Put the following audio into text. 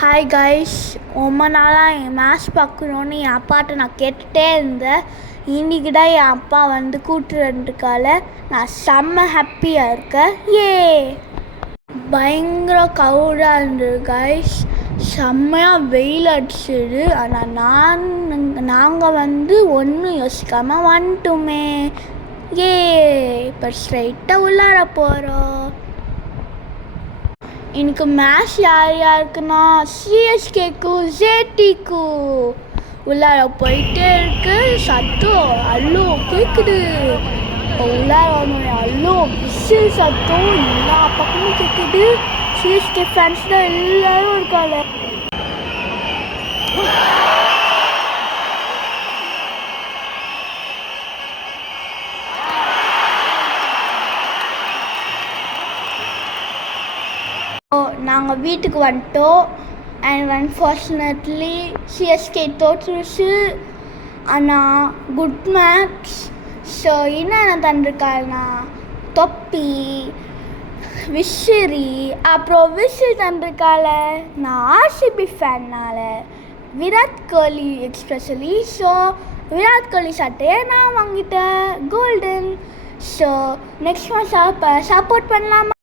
Hi guys, ரொம்ப நாளாக என் match பார்க்கணுன்னு என் அப்பாட்ட நான் கேட்டுகிட்டே இருந்தேன். இன்றைக்கி தான் என் அப்பா வந்து கூட்டுறதுக்கால நான் செம்ம ஹாப்பியாக இருக்கேன். பயங்கர கவுடாக இருந்தது கைஸ், செம்மையாக வெயில் அடிச்சிது. ஆனால் நாங்கள் வந்து ஒன்றும் யோசிக்காமல் வந்துட்டோமே. இப்போ ஸ்ட்ரைட்டாக உள்ளார போகிறோம். எனக்கு மேட்ச் யார் யாருக்குன்னா சிஎஸ்கேக்கும் ஜேடிக்கும் உள்ளார போயிட்டே இருக்கு. சத்தம் அல்லோ கேட்குது. உள்ளார அல்லோ விசில் சத்தம் எல்லா பக்கமும் கேட்குது. சிஎஸ்கே ஃபேன்ஸ் தான் எல்லாரும் இருக்காங்க. நாங்கள் வீட்டுக்கு வந்துட்டோம். அண்ட் அன்ஃபார்ச்சுனேட்லி சிஎஸ்கே தோற்றுச்சு. ஆனால் குட் மேட்ச். ஸோ என்னென்ன தந்திருக்காருன்னா தொப்பி, விசிறி, அப்புறம் விசில் தந்திருக்கால. நான் RCB ஃபேன்னால் Virat Kohli especially. So Virat Kohli சட்டையை நான் வாங்கிட்டேன் golden. So next match support பண்ணலாமா?